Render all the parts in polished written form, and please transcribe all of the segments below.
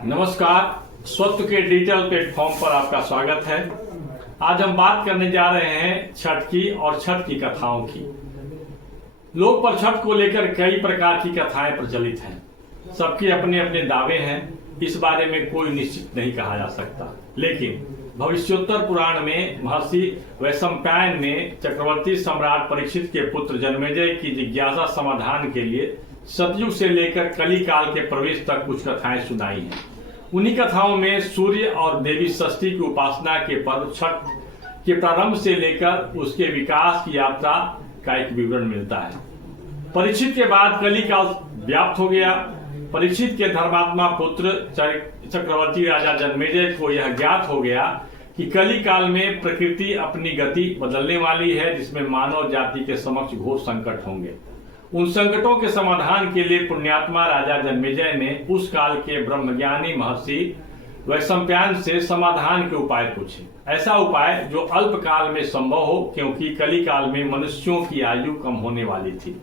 नमस्कार, स्वत्व के डिजिटल प्लेटफॉर्म पर आपका स्वागत है। आज हम बात करने जा रहे हैं छठ की और छठ की कथाओं की। लोक पर छठ को लेकर कई प्रकार की कथाएं प्रचलित हैं। सबके अपने अपने दावे हैं, इस बारे में कोई निश्चित नहीं कहा जा सकता। लेकिन भविष्योत्तर पुराण में महर्षि वैशंपायन ने चक्रवर्ती सम्राट परीक्षित के पुत्र जन्मेजय की जिज्ञासा समाधान के लिए सतयुग से लेकर कली काल के प्रवेश तक कुछ कथाएं सुनाई हैं। उन्हीं कथाओं में सूर्य और देवी षष्ठी की उपासना के पर्व छठ के प्रारंभ से लेकर उसके विकास की यात्रा का एक विवरण मिलता है। परीक्षित के बाद कली काल व्याप्त हो गया। परीक्षित के धर्मात्मा पुत्र चक्रवर्ती राजा जन्मेजय को यह ज्ञात हो गया कि कली काल में प्रकृति अपनी गति बदलने वाली है, जिसमें मानव जाति के समक्ष घोर संकट होंगे। उन संकटों के समाधान के लिए पुण्यात्मा राजा जन्मेजय ने उस काल के ब्रह्मज्ञानी महर्षि वैशंपायन से समाधान के उपाय पूछे। ऐसा उपाय जो अल्प काल में संभव हो, क्योंकि कली काल में मनुष्यों की आयु कम होने वाली थी।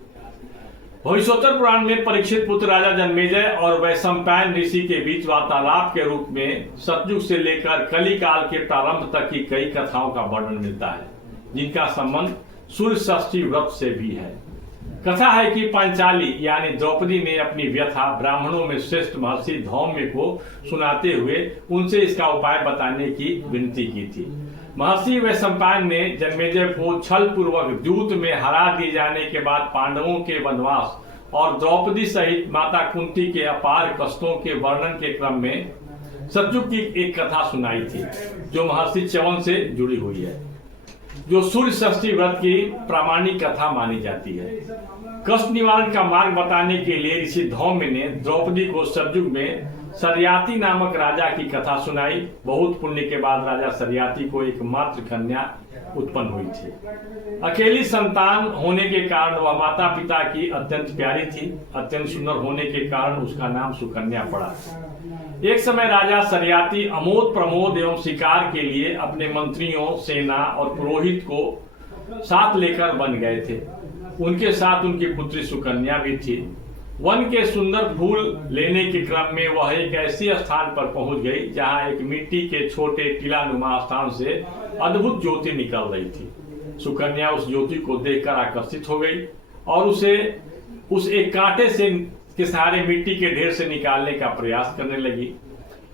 भविष्योत्तर पुराण में परीक्षित पुत्र राजा जन्मेजय और वैशंपायन ऋषि के बीच वार्तालाप के रूप में सतयुग से लेकर कली काल के प्रारंभ तक की कई कथाओं का वर्णन मिलता है, जिनका संबंध सूर्य षष्ठी व्रत से भी है। कथा है कि पांचाली यानी द्रौपदी ने अपनी व्यथा ब्राह्मणों में श्रेष्ठ महर्षि धौम्य को सुनाते हुए उनसे इसका उपाय बताने की विनती की थी। महर्षि वैशंपायन ने जन्मेजय को छल पूर्वक द्यूत में हरा दिए जाने के बाद पांडवों के वनवास और द्रौपदी सहित माता कुंती के अपार कष्टों के वर्णन के क्रम में सतयुग की एक कथा सुनाई थी, जो महर्षि च्यवन से जुड़ी हुई है, जो सूर्य षष्ठी व्रत की प्रामाणिक कथा मानी जाती है। कष्ट निवारण का मार्ग बताने के लिए ऋषि धौम्य ने द्रौपदी को सतयुग में सरयाती नामक राजा की कथा सुनाई। बहुत पुण्य के बाद राजा सरयाती को एक मात्र कन्या उत्पन्न हुई थी। अकेली संतान होने के कारण वह माता पिता की अत्यंत प्यारी थी। अत्यंत सुंदर होने के कारण उसका नाम सुकन्या पड़ा। एक समय राजा सरयाती अमोद प्रमोद एवं शिकार के लिए अपने मंत्रियों, सेना और पुरोहित को साथ लेकर वन गए थे। उनके साथ उनकी पुत्री सुकन्या भी थी। वन के सुंदर फूल लेने के क्रम में वह एक ऐसे स्थान पर पहुंच गई जहां एक मिट्टी के छोटे टीलानुमा स्थान से अद्भुत ज्योति निकल रही थी। सुकन्या उस ज्योति को देखकर आकर्षित हो गई और उसे उस एक कांटे से के सहारे मिट्टी के ढेर से निकालने का प्रयास करने लगी।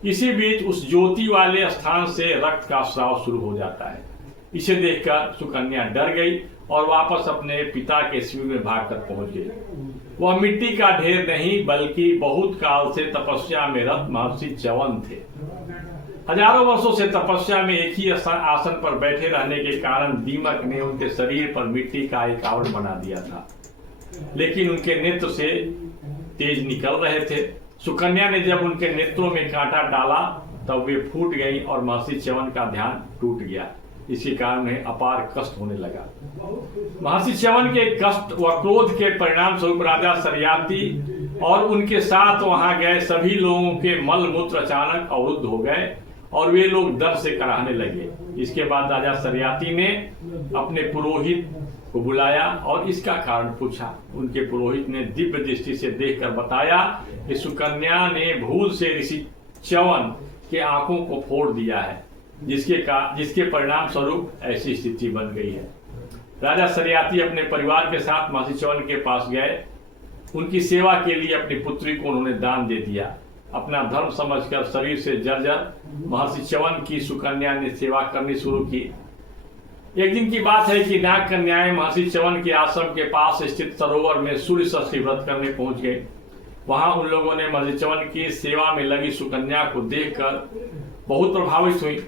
इसी बीच उस ज्योति वाले स्थान से रक्त का स्राव शुरू हो जाता है। इसे देखकर सुकन्या डर गई और वापस अपने पिता के शिविर में भागकर पहुंच गई। वह मिट्टी का ढेर नहीं, बल्कि बहुत काल से तपस्या में रत महर्षि च्यवन थे। हजारों वर्षों से तपस्या में एक ही आसन पर बैठे रहने के कारण दीमक ने उनके शरीर पर मिट्टी का एक आवरण बना दिया था, लेकिन उनके नेत्र से तेज निकल रहे थे। सुकन्या ने जब उनके नेत्रों में कांटा डाला तब वे फूट गई और महर्षि च्यवन का ध्यान टूट गया। इसी कारण उन्हें अपार कष्ट होने लगा। महर्षि च्यवन के कष्ट व क्रोध के परिणाम स्वरूप राजा सरयाती और उनके साथ वहां गए सभी लोगों के मल मूत्र अचानक अवरुद्ध हो गए और वे लोग दर्द से कराहने लगे। इसके बाद राजा सरयाती ने अपने पुरोहित को बुलाया और इसका कारण पूछा। उनके पुरोहित ने दिव्य दृष्टि से देखकर बताया कि सुकन्या ने भूल से ऋषि च्यवन के आंखों को फोड़ दिया है, जिसके परिणाम स्वरूप ऐसी स्थिति बन गई है। राजा सरयाती अपने परिवार के साथ महर्षि च्यवन के पास गए। उनकी सेवा के लिए अपनी पुत्री को उन्होंने दान दे दिया। अपना धर्म समझकर शरीर से जर्जर महर्षि च्यवन की सुकन्या ने सेवा करनी शुरू की। एक दिन की बात है कि नाग कन्याएं महर्षि च्यवन के आश्रम के पास स्थित सरोवर में सूर्य षष्ठी व्रत करने पहुंच गए। वहां उन लोगों ने महर्षि च्यवन की सेवा में लगी सुकन्या को देखकर बहुत प्रभावित हुई।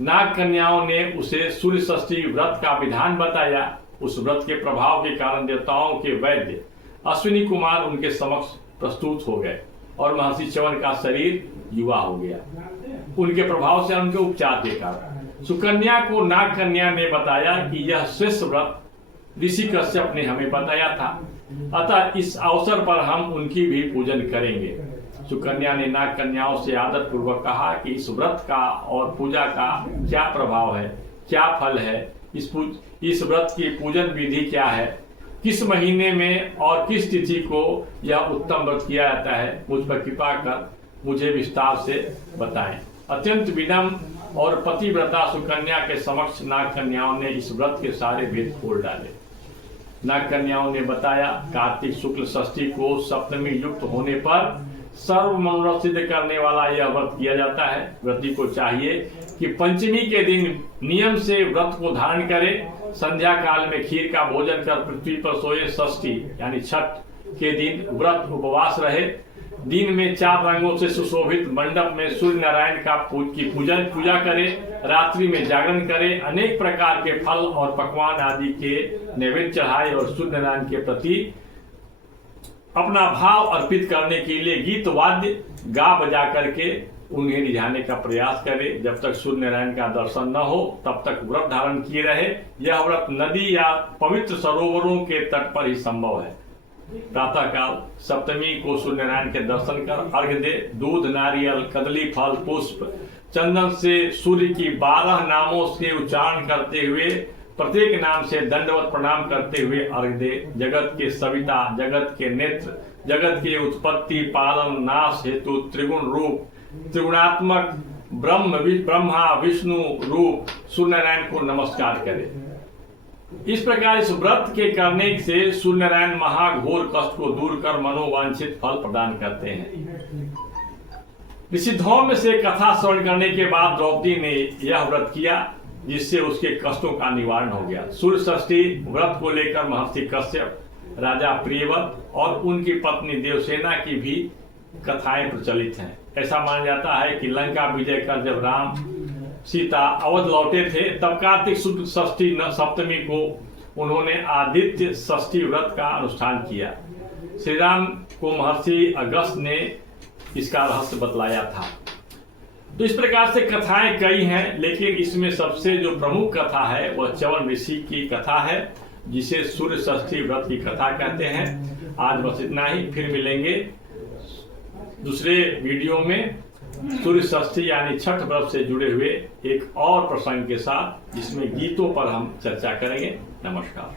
नाग कन्याओं ने उसे सूर्य षष्ठी व्रत का विधान बताया। उस व्रत के प्रभाव के कारण देवताओं के वैद्य अश्विनी कुमार उनके समक्ष प्रस्तुत हो गए और महर्षि च्यवन का शरीर युवा हो गया, उनके प्रभाव से उनके उपचार के कारण। सुकन्या को नाग कन्या ने बताया कि यह श्रेष्ठ व्रत ऋषि कश्यप ने हमें बताया था, अतः इस अवसर पर हम उनकी भी पूजन करेंगे। सुकन्या ने नाग कन्याओं से आदर पूर्वक कहा कि इस व्रत का और पूजा का क्या प्रभाव है, क्या फल है, इस व्रत की पूजन विधि क्या है, किस महीने में और किस तिथि को यह उत्तम व्रत किया जाता है। मुझ पर कृपा कर मुझे विस्तार से बताएं। अत्यंत विनम्र और पतिव्रता सुकन्या के समक्ष नाग कन्याओं ने इस व्रत के सारे भेद खोल डाले। नाग कन्याओं ने बताया, कार्तिक शुक्ल षष्ठी को सप्तमी युक्त होने पर सर्व मनोरथ सिद्ध करने वाला यह व्रत किया जाता है। व्रती को चाहिए कि पंचमी के दिन नियम से व्रत को धारण करे, संध्या काल में खीर का भोजन कर पृथ्वी पर सोए, षष्ठी यानी छठ के दिन व्रत उपवास रहे, दिन में 4 रंगों से सुशोभित मंडप में सूर्य नारायण का पूजा करे, रात्रि में जागरण करे, अनेक प्रकार के फल और पकवान आदि के नैवेद्य चढ़ाए और सूर्य नारायण के प्रति अपना भाव अर्पित करने के लिए गीत वाद्य गा बजा करके उन्हें रिझाने का प्रयास करे। जब तक सूर्य नारायण का दर्शन न हो तब तक व्रत धारण किए रहे। यह व्रत नदी या पवित्र सरोवरों के तट पर ही संभव है। प्रातः काल सप्तमी को सूर्य नारायण के दर्शन कर अर्घ्य दे, दूध, नारियल, कदली फल, पुष्प, चंदन से सूर्य की 12 नामों से उच्चारण करते हुए प्रत्येक नाम से दंडवत प्रणाम करते हुए अर्घ्य दे। जगत के सविता, जगत के नेत्र, जगत के उत्पत्ति, पालन, नाश हेतु त्रिगुण रूप, त्रिगुणात्मक ब्रह्मा विष्णु रूप सूर्य नारायण को नमस्कार करे। इस प्रकार इस व्रत के करने से सूर्य नारायण महाघोर कष्ट को दूर कर मनोवांछित फल प्रदान करते हैं। ऋषिध्वों में से कथा श्रवण करने के बाद द्रौपदी ने यह व्रत किया, जिससे उसके कष्टों का निवारण हो गया। सूर्य षष्ठी व्रत को लेकर महर्षि कश्यप, राजा प्रियव्रत और उनकी पत्नी देवसेना की भी कथाएं प्रचलित हैं। ऐसा माना जाता है कि लंका विजय कर जब राम सीता अवध लौटे थे, तब कार्तिक शुक्ल षष्ठी सप्तमी को उन्होंने आदित्य षष्ठी व्रत का अनुष्ठान किया। श्री राम को महर्षि अगस्त ने इसका रहस्य बतलाया था। तो इस प्रकार से कथाएं कई हैं, लेकिन इसमें सबसे जो प्रमुख कथा है वह च्यवन ऋषि की कथा है, जिसे सूर्य षष्ठी व्रत की कथा कहते हैं। आज बस इतना ही, फिर मिलेंगे दूसरे वीडियो में सूर्य षष्ठी यानी छठ व्रत से जुड़े हुए एक और प्रसंग के साथ, जिसमें गीतों पर हम चर्चा करेंगे। नमस्कार।